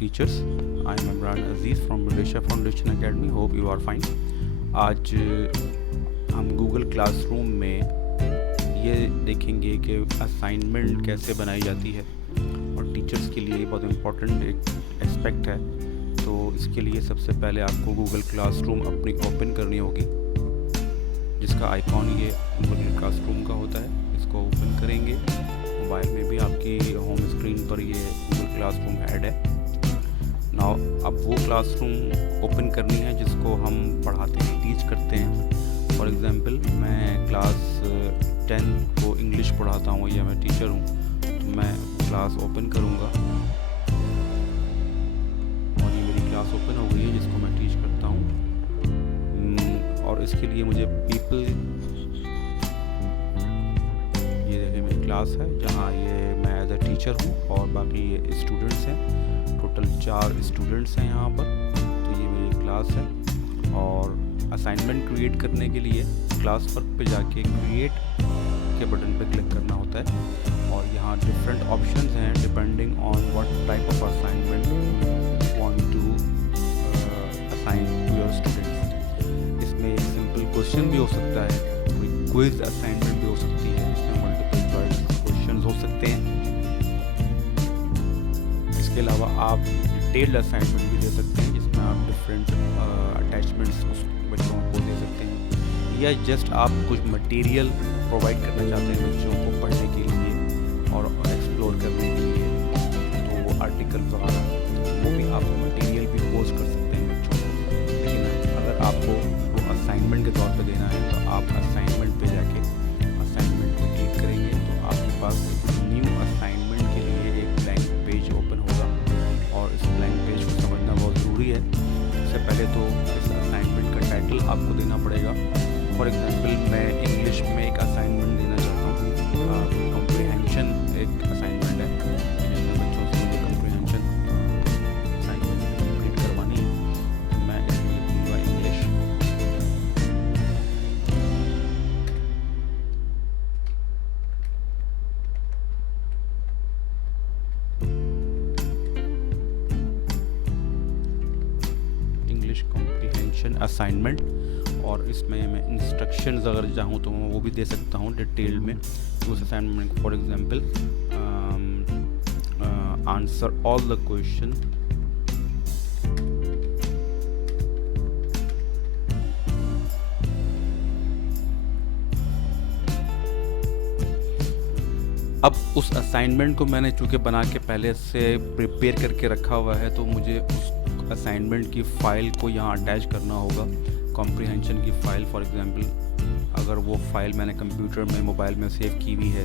teachers. I am Imran Aziz from Malaysia Foundation Academy. Hope you are fine. आज हम Google classroom में ये देखेंगे कि असाइनमेंट कैसे बनाई जाती है और टीचर्स के लिए बहुत इम्पोर्टेंट एक एस्पेक्ट है। तो इसके लिए सबसे पहले आपको गूगल क्लासरूम अपनी ओपन करनी होगी, जिसका आइकॉन ये गूगल क्लासरूम का होता है। इसको ओपन करेंगे, मोबाइल में भी आपकी होम स्क्रीन पर ये गूगल क्लासरूम ऐड है। नाउ अब वो क्लासरूम ओपन करनी है जिसको हम पढ़ाते हैं, टीच करते हैं। फॉर एग्ज़ाम्पल मैं क्लास 10 को इंग्लिश पढ़ाता हूँ या मैं टीचर हूँ, तो मैं क्लास ओपन करूँगा और ये मेरी क्लास ओपन हो गई है जिसको मैं टीच करता हूँ। और इसके लिए मुझे पीपल, ये देखिए मेरी क्लास है जहाँ ये मैं एज अ टीचर हूँ और बाकी ये स्टूडेंट्स हैं। टोटल 4 स्टूडेंट्स हैं यहाँ पर। तो ये मेरी क्लास है और असाइनमेंट क्रिएट करने के लिए क्लास वर्क पे जाके क्रिएट के बटन पे क्लिक करना होता है और यहाँ डिफरेंट ऑप्शंस हैं depending on what type of assignment want to assign to your students. इसमें एक सिंपल क्वेश्चन भी हो सकता है, कोई क्विज असाइनमेंट भी हो सकती है, इसमें मल्टीपल चॉइस क्वेश्चन हो सकते हैं। इसके अलावा आप डिटेल्ड असाइनमेंट भी दे सकते हैं जिसमें आप डिफरेंट अटैचमेंट्स बच्चों को दे सकते हैं, या जस्ट आप कुछ मटेरियल प्रोवाइड करना चाहते हैं बच्चों को पढ़ने के लिए और एक्सप्लोर करने के लिए। तो वो आर्टिकल वगैरह वो भी आप मटेरियल भी पोस्ट कर सकते हैं बच्चों को। लेकिन अगर आपको वो असाइनमेंट के तौर पे देना है तो आप असाइनमेंट पे जाके असाइनमेंट पे क्लिक करेंगे तो आपके पास न्यू असाइनमेंट के लिए एक ब्लैंक पेज ओपन होगा और इस ब्लैंक पेज को समझना बहुत ज़रूरी है। सबसे पहले तो इस असाइनमेंट का टाइटल आपको देना पड़ेगा। फॉर एग्जांपल मैं इंग्लिश में एक असाइनमेंट देना चाहता हूँ, कॉम्प्रिहेंशन एक असाइनमेंट है जिसमें बच्चों से मुझे कॉम्प्रिहेंशन असाइनमेंट कंप्लीट करवानी है। मैं इसमें लिखूँगा इंग्लिश। इंग्लिश कॉम्प्रिहेंशन असाइनमेंट, और इसमें मैं इंस्ट्रक्शंस अगर चाहूँ तो मैं वो भी दे सकता हूँ डिटेल में उस असाइनमेंट को। For example answer all the question, अब उस असाइनमेंट को मैंने चूँकि बना के पहले से प्रिपेयर करके रखा हुआ है तो मुझे उस असाइनमेंट की फ़ाइल को यहाँ अटैच करना होगा, कॉम्प्रिहेंशन की फ़ाइल। फॉर एग्जांपल अगर वो फ़ाइल मैंने कंप्यूटर में मोबाइल में सेव की हुई है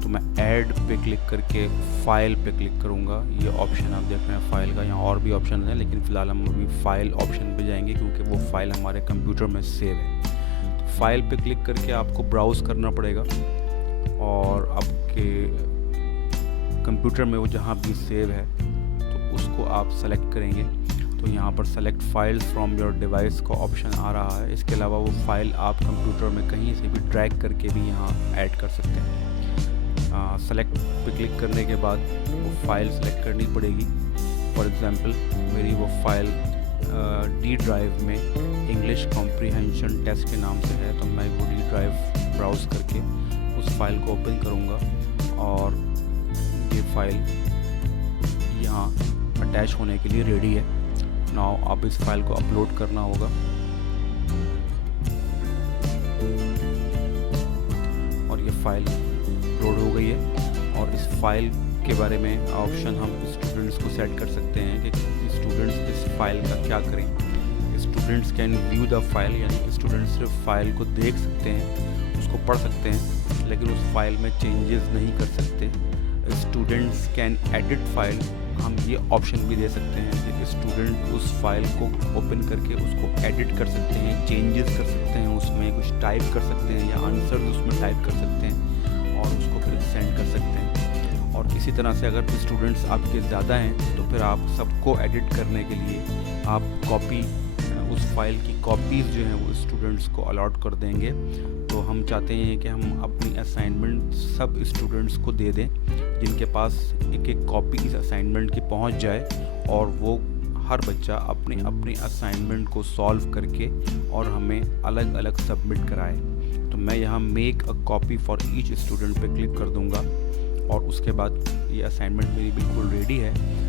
तो मैं ऐड पे क्लिक करके फ़ाइल पे क्लिक करूँगा। ये ऑप्शन आप देख रहे हैं फ़ाइल का, यहाँ और भी ऑप्शन है लेकिन फ़िलहाल हम अभी फ़ाइल ऑप्शन पे जाएंगे क्योंकि वो फ़ाइल हमारे कंप्यूटर में सेव है। तो फ़ाइल पे क्लिक करके आपको ब्राउज़ करना पड़ेगा और आपके कंप्यूटर में वो जहाँ भी सेव है तो उसको आप सेलेक्ट करेंगे। तो यहाँ पर select files from your device का ऑप्शन आ रहा है। इसके अलावा वो फाइल आप कंप्यूटर में कहीं से भी ड्रैग करके भी यहाँ ऐड कर सकते हैं। सेलेक्ट पे क्लिक करने के बाद वो फाइल सेलेक्ट करनी पड़ेगी। फॉर एग्जांपल मेरी वो फाइल डी ड्राइव में इंग्लिश कॉम्प्रिहेंशन टेस्ट के नाम से है, तो मैं वो डी ड्राइव ब्राउज़ करके उस फाइल को ओपन करूँगा और ये फाइल यहाँ अटैच होने के लिए रेडी है। नाउ आप इस फाइल को अपलोड करना होगा और ये फाइल अपलोड हो गई है। और इस फाइल के बारे में ऑप्शन हम स्टूडेंट्स को सेट कर सकते हैं कि स्टूडेंट्स इस फाइल का क्या करें। Students can view the file, यानी स्टूडेंट्स सिर्फ फाइल को देख सकते हैं, उसको पढ़ सकते हैं लेकिन उस फाइल में चेंजेस नहीं कर सकते। स्टूडेंट्स कैन एडिट फाइल, हम ये ऑप्शन भी दे सकते हैं कि स्टूडेंट उस फाइल को ओपन करके उसको एडिट कर सकते हैं, चेंजेस कर सकते हैं, उसमें कुछ टाइप कर सकते हैं या आंसर उसमें टाइप कर सकते हैं और उसको फिर सेंड कर सकते हैं। और इसी तरह से अगर स्टूडेंट्स आपके ज़्यादा हैं तो फिर आप सबको एडिट करने के लिए आप कॉपी उस फाइल की कॉपीज़ जो हैं वो स्टूडेंट्स को अलॉट कर देंगे। तो हम चाहते हैं कि हम अपनी असाइनमेंट सब स्टूडेंट्स को दे दें, जिनके पास एक एक कॉपी इस असाइनमेंट की पहुंच जाए, और वो हर बच्चा अपनी अपनी असाइनमेंट को सॉल्व करके और हमें अलग अलग सबमिट कराए। तो मैं यहाँ make a copy for each student पे क्लिक कर दूँगा, और उसके बाद ये असाइनमेंट मेरी बिल्कुल रेडी है।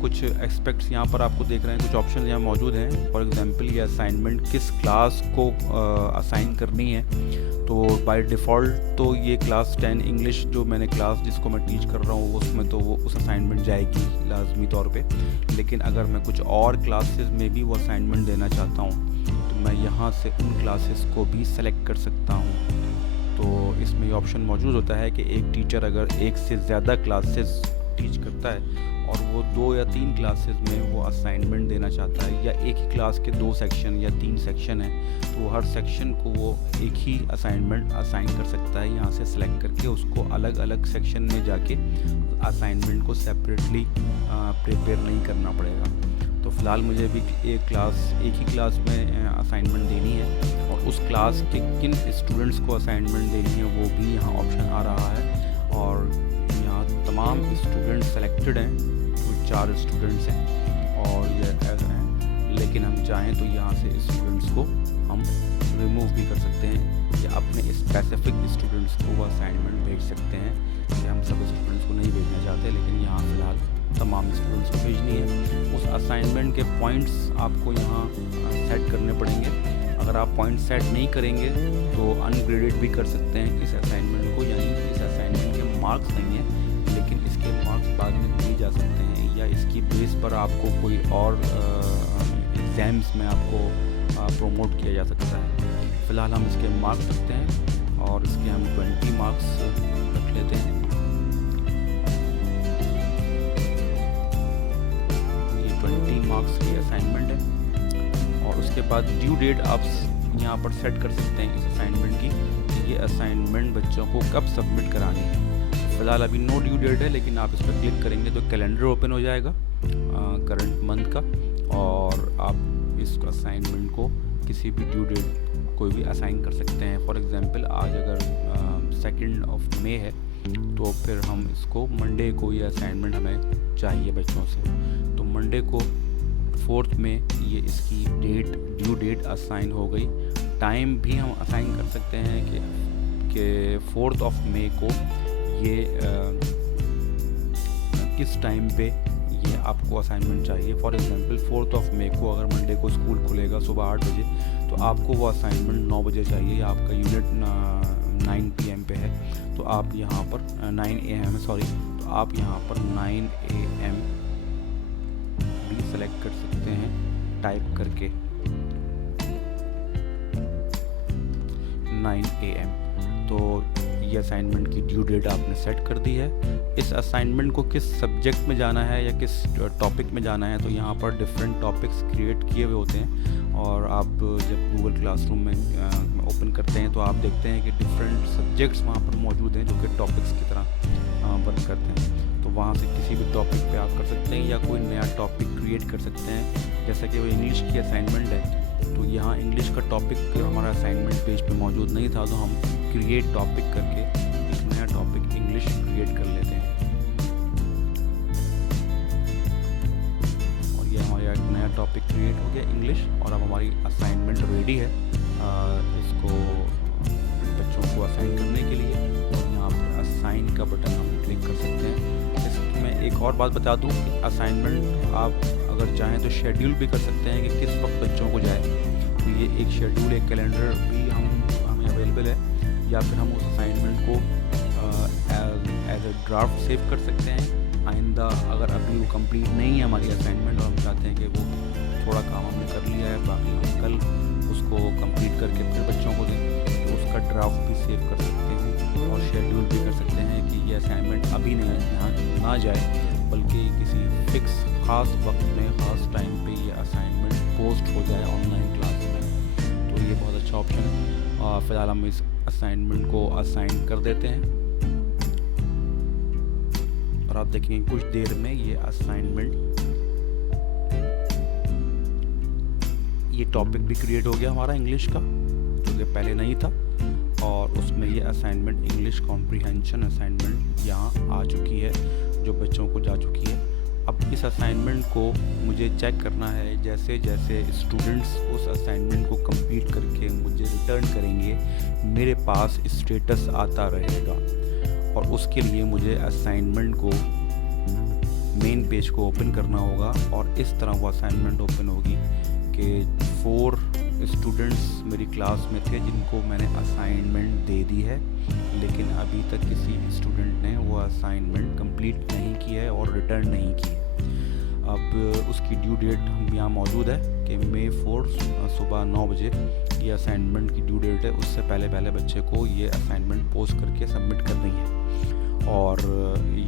कुछ एस्पेक्ट्स यहाँ पर आपको देख रहे हैं, कुछ ऑप्शन यहाँ मौजूद हैं। फॉर एग्जांपल ये असाइनमेंट किस क्लास को असाइन करनी है। तो बाय डिफ़ॉल्ट तो ये क्लास 10 इंग्लिश जो मैंने क्लास जिसको मैं टीच कर रहा हूँ उसमें तो वो उस असाइनमेंट जाएगी लाजमी तौर पे। लेकिन अगर मैं कुछ और क्लासेस में भी वो असाइनमेंट देना चाहता हूँ तो मैं यहाँ से उन क्लासेस को भी सेलेक्ट कर सकता हूँ। तो इसमें ये ऑप्शन मौजूद होता है कि एक टीचर अगर एक से ज़्यादा क्लासेस टीच करता है और वो 2 या 3 क्लासेस में वो असाइनमेंट देना चाहता है, या एक ही क्लास के 2 सेक्शन या 3 सेक्शन हैं, तो हर सेक्शन को वो एक ही असाइनमेंट असाइन कर सकता है। यहाँ से सेलेक्ट करके उसको अलग अलग सेक्शन में जाके असाइनमेंट को सेपरेटली प्रिपेयर नहीं करना पड़ेगा। तो फ़िलहाल मुझे भी एक ही क्लास में असाइनमेंट देनी है, और उस क्लास के किन स्टूडेंट्स को असाइनमेंट देनी है वो भी यहाँ ऑप्शन आ रहा है। और यहाँ तमाम स्टूडेंट्स सेलेक्टेड हैं, कुछ 4 स्टूडेंट्स हैं और ये ऐसे हैं, लेकिन हम चाहें तो यहाँ से स्टूडेंट्स को हम रिमूव भी कर सकते हैं, या अपने स्पेसिफिक स्टूडेंट्स को वो असाइनमेंट भेज सकते हैं। कि हम सब स्टूडेंट्स को नहीं भेजना चाहते, लेकिन यहाँ फ़िलहाल तमाम स्टूडेंट्स को भेजनी है। उस असाइनमेंट के पॉइंट्स आपको यहाँ सेट करने पड़ेंगे। अगर आप पॉइंट सेट नहीं करेंगे तो अनग्रेडेड भी कर सकते हैं इस असाइनमेंट को, यानी इस असाइनमेंट के मार्क्स नहीं है लेकिन इसके मार्क्स बाद में दिए जा सकते हैं, या इसकी बेस पर आपको कोई और एग्ज़ाम्स में आपको प्रोमोट किया जा सकता है। फ़िलहाल हम इसके मार्क्स रखते हैं और इसके हम 20 मार्क्स रख लेते हैं। ये 20 मार्क्स की असाइनमेंट है, और उसके बाद ड्यू डेट आप यहाँ पर सेट कर सकते हैं इस असाइनमेंट की, कि ये असाइनमेंट बच्चों को कब सबमिट करानी है। फ़िलहाल अभी नो ड्यू डेट है, लेकिन आप इस पर क्लिक करेंगे तो कैलेंडर ओपन हो जाएगा करंट मंथ का, और आप इस असाइनमेंट को किसी भी ड्यू डेट कोई भी असाइन कर सकते हैं। फॉर एग्जांपल आज अगर 2 मई है तो फिर हम इसको मंडे को ये असाइनमेंट हमें चाहिए बच्चों से, तो मंडे को 4 में ये इसकी ड्यू डेट असाइन हो गई। टाइम भी हम असाइन कर सकते हैं कि 4 मई को ये किस टाइम पे ये आपको असाइनमेंट चाहिए। फॉर एग्जांपल 4 मई को अगर मंडे को स्कूल खुलेगा सुबह 8 बजे, तो आपको वो असाइनमेंट 9 बजे चाहिए, या आपका यूनिट 9 PM पे है, तो आप यहाँ पर 9 AM सॉरी, तो आप यहाँ पर 9 AM भी सेलेक्ट कर सकते हैं टाइप करके 9 AM। तो ये असाइनमेंट की ड्यू डेट आपने सेट कर दी है। इस असाइनमेंट को किस सब्जेक्ट में जाना है या किस टॉपिक में जाना है, तो यहाँ पर डिफरेंट टॉपिक्स क्रिएट किए हुए होते हैं, और आप जब गूगल क्लासरूम में ओपन करते हैं तो आप देखते हैं कि डिफरेंट सब्जेक्ट्स वहाँ पर मौजूद हैं जो कि टॉपिक्स की तरह वर्क करते हैं। तो वहाँ से किसी भी टॉपिक पे आप कर सकते हैं, या कोई नया टॉपिक क्रिएट कर सकते हैं। जैसा कि वो इंग्लिश की असाइनमेंट है, तो यहाँ इंग्लिश का टॉपिक हमारा असाइनमेंट पेज पे मौजूद नहीं था, तो हम क्रिएट टॉपिक करके एक नया टॉपिक इंग्लिश क्रिएट कर लेते हैं, और ये हमारा एक नया टॉपिक क्रिएट हो गया इंग्लिश। और अब हमारी असाइनमेंट रेडी है इसको बच्चों को असाइन करने के लिए, और यहाँ पर असाइन का बटन हम क्लिक कर सकते हैं। इसमें एक और बात बता दूँ कि असाइनमेंट आप अगर चाहें तो शेड्यूल भी कर सकते हैं कि किस वक्त बच्चों को जाए, तो ये एक शेड्यूल, एक कैलेंडर भी हमें अवेलेबल है, या फिर हम उस असाइनमेंट को एज ए ड्राफ्ट सेव कर सकते हैं। आइंदा अगर अभी वो कंप्लीट नहीं है हमारी असाइनमेंट और हम चाहते हैं कि वो थोड़ा काम हमने कर लिया है, बाकी हम कल उसको कंप्लीट करके फिर बच्चों को दें, तो उसका ड्राफ्ट भी सेव कर सकते हैं, और शेड्यूल भी कर सकते हैं कि ये असाइनमेंट अभी ना जाए, बल्कि किसी फिक्स ख़ास वक्त में ख़ास टाइम पे ये असाइनमेंट पोस्ट हो जाए ऑनलाइन क्लास में। तो ये बहुत अच्छा ऑप्शन है, और फ़िलहाल हम इस असाइनमेंट को असाइन कर देते हैं, और आप देखेंगे कुछ देर में ये असाइनमेंट ये टॉपिक भी क्रिएट हो गया हमारा इंग्लिश का, जो कि पहले नहीं था, और उसमें ये असाइनमेंट इंग्लिश कॉम्प्रिहेंशन असाइनमेंट यहाँ आ चुकी है, जो बच्चों को जा चुकी है। अब इस असाइनमेंट को मुझे चेक करना है, जैसे जैसे स्टूडेंट्स उस असाइनमेंट को कंप्लीट करके मुझे रिटर्न करेंगे, मेरे पास स्टेटस आता रहेगा। और उसके लिए मुझे असाइनमेंट को मेन पेज को ओपन करना होगा, और इस तरह वो असाइनमेंट ओपन होगी कि 4 स्टूडेंट्स मेरी क्लास में थे जिनको मैंने असाइनमेंट दे दी है, लेकिन अभी तक किसी स्टूडेंट ने वो असाइनमेंट कंप्लीट नहीं की है और रिटर्न नहीं की है। अब उसकी ड्यू डेट हम यहाँ मौजूद है कि May 4 सुबह 9 बजे ये असाइनमेंट की ड्यू डेट है। उससे पहले पहले बच्चे को ये असाइनमेंट पोस्ट करके सबमिट करनी है, और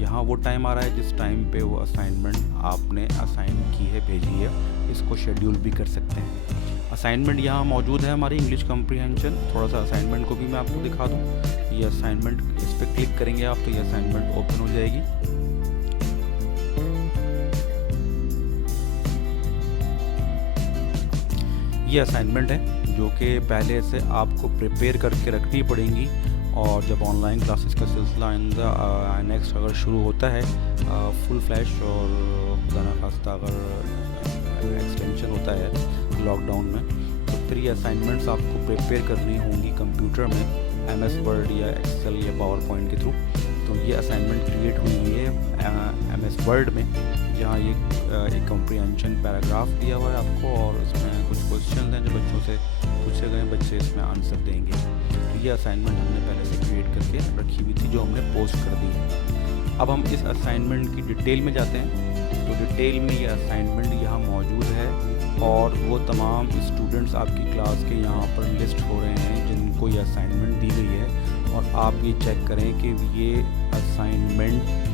यहाँ वो टाइम आ रहा है जिस टाइम पे वो असाइनमेंट आपने असाइन की है, भेजी है। इसको शेड्यूल भी कर सकते हैं। असाइनमेंट यहाँ मौजूद है हमारी इंग्लिश कॉम्प्रिहेंशन। थोड़ा सा असाइनमेंट को भी मैं आपको दिखा दूँ। ये असाइनमेंट, इस पर क्लिक करेंगे आप तो ये असाइनमेंट ओपन हो जाएगी। ये असाइनमेंट है जो कि पहले से आपको प्रिपेयर करके रखनी पड़ेंगी, और जब ऑनलाइन क्लासेस का सिलसिला नेक्स्ट अगर शुरू होता है फुल फ्लैश, और खुदा ना खास्ता अगर एक्सटेंशन होता है लॉकडाउन में, तो फिर ये असाइनमेंट्स आपको प्रिपेयर करनी होंगी कंप्यूटर में MS वर्ड या एक्सेल या पावर पॉइंट के थ्रू। तो ये असाइनमेंट क्रिएट हुई है MS वर्ड में, जहाँ ये एक कॉम्प्रिहेंशन पैराग्राफ दिया हुआ है आपको, और उसमें कुछ क्वेश्चन हैं जो बच्चों से पूछे गए, बच्चे इसमें आंसर देंगे। तो ये असाइनमेंट हमने पहले से क्रिएट करके रखी हुई थी, जो हमने पोस्ट कर दी है। अब हम इस असाइनमेंट की डिटेल में जाते हैं। तो डिटेल में ये असाइनमेंट यहाँ मौजूद है, और वो तमाम स्टूडेंट्स आपकी क्लास के यहाँ पर लिस्ट हो रहे हैं जिनको ये असाइनमेंट दी गई है। और आप ये चेक करें कि ये असाइनमेंट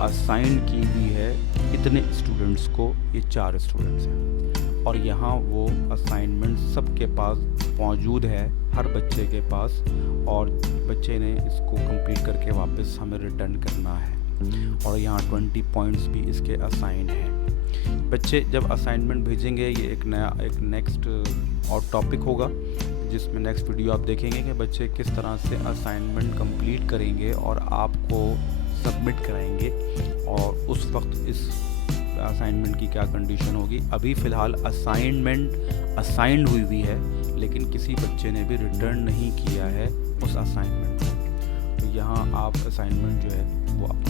असाइन की हुई है कितने स्टूडेंट्स को, ये 4 स्टूडेंट्स हैं। और यहाँ वो असाइनमेंट सबके पास मौजूद है, हर बच्चे के पास, और बच्चे ने इसको कंप्लीट करके वापस हमें रिटर्न करना है। और यहाँ 20 पॉइंट्स भी इसके असाइन हैं। बच्चे जब असाइनमेंट भेजेंगे, ये एक नेक्स्ट और टॉपिक होगा, जिसमें नेक्स्ट वीडियो आप देखेंगे कि बच्चे किस तरह से असाइनमेंट कंप्लीट करेंगे और आपको सबमिट कराएंगे, और उस वक्त इस असाइनमेंट की क्या कंडीशन होगी। अभी फ़िलहाल असाइनमेंट असाइंड हुई है, लेकिन किसी बच्चे ने भी रिटर्न नहीं किया है उस असाइनमेंट को। तो यहाँ आप असाइनमेंट जो है वो आप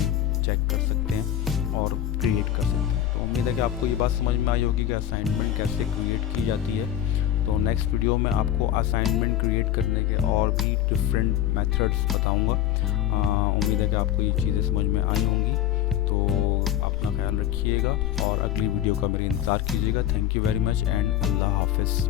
चेक कर सकते हैं और क्रिएट कर सकते हैं। तो उम्मीद है कि आपको ये बात समझ में आई होगी कि असाइनमेंट कैसे क्रिएट की जाती है। तो नेक्स्ट वीडियो में आपको असाइनमेंट क्रिएट करने के और भी डिफरेंट मेथड्स बताऊंगा। उम्मीद है कि आपको ये चीज़ें समझ में आई होंगी। तो अपना ख्याल रखिएगा और अगली वीडियो का मेरे इंतज़ार कीजिएगा। Thank you very much and अल्लाह हाफिज़।